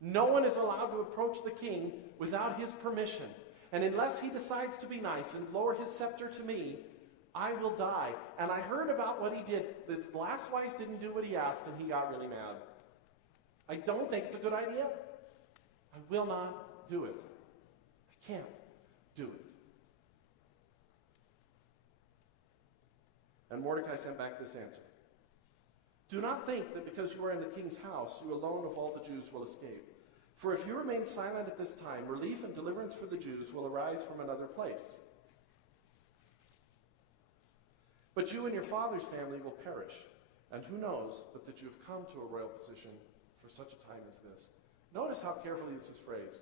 No one is allowed to approach the king without his permission. And unless he decides to be nice and lower his scepter to me, I will die. And I heard about what he did. The last wife didn't do what he asked, and he got really mad. I don't think it's a good idea. I will not do it. I can't do it. And Mordecai sent back this answer. Do not think that because you are in the king's house, you alone of all the Jews will escape. For if you remain silent at this time, relief and deliverance for the Jews will arise from another place. But you and your father's family will perish. And who knows but that you have come to a royal position for such a time as this. Notice how carefully this is phrased.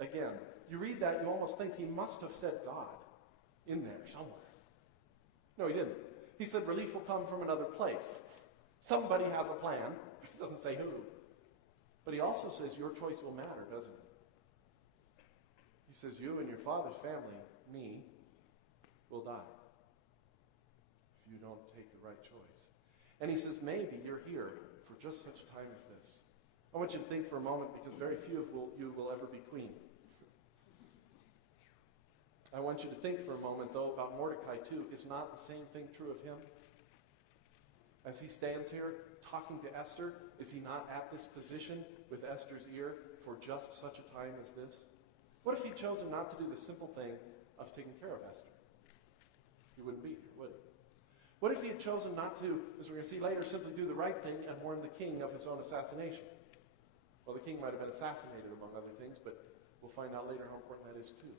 Again, you read that, you almost think he must have said God in there somewhere. No, he didn't. He said relief will come from another place. Somebody has a plan, but he doesn't say who. But he also says your choice will matter, doesn't it? He says you and your father's family, me, will die if you don't take the right choice. And he says maybe you're here for just such a time as this. I want you to think for a moment, because very few of you will ever be queen. I want you to think for a moment, though, about Mordecai, too. Is not the same thing true of him? As he stands here talking to Esther, is he not at this position with Esther's ear for just such a time as this? What if he'd chosen not to do the simple thing of taking care of Esther? He wouldn't be here, would he? What if he had chosen not to, as we're going to see later, simply do the right thing and warn the king of his own assassination? Well, the king might have been assassinated, among other things, but we'll find out later how important that is, too.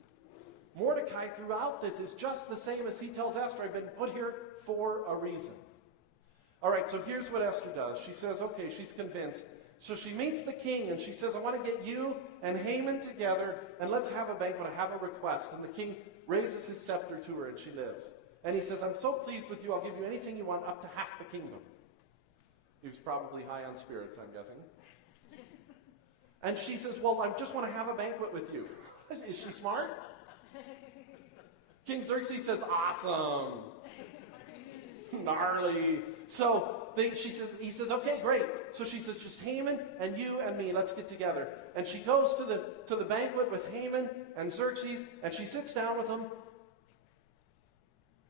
Mordecai, throughout this, is just the same as he tells Esther, I've been put here for a reason. All right, so here's what Esther does. She says, okay, she's convinced. So she meets the king, and she says, I want to get you and Haman together, and let's have a banquet. I have a request. And the king raises his scepter to her, and she lives. And he says, I'm so pleased with you, I'll give you anything you want, up to half the kingdom. He was probably high on spirits, I'm guessing. And she says, well, I just want to have a banquet with you. Is she smart? King Xerxes says, awesome. Gnarly. So he says, okay, great. So she says, just Haman and you and me, let's get together. And she goes to the banquet with Haman and Xerxes, and she sits down with them.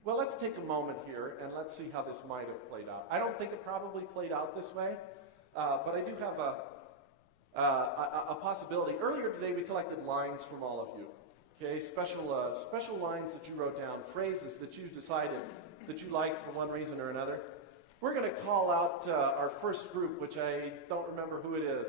Well, let's take a moment here, and let's see how this might have played out. I don't think it probably played out this way, but I do have a possibility. Earlier today, we collected lines from all of you. Okay, special lines that you wrote down, phrases that you decided that you liked for one reason or another. We're going to call out our first group, which I don't remember who it is.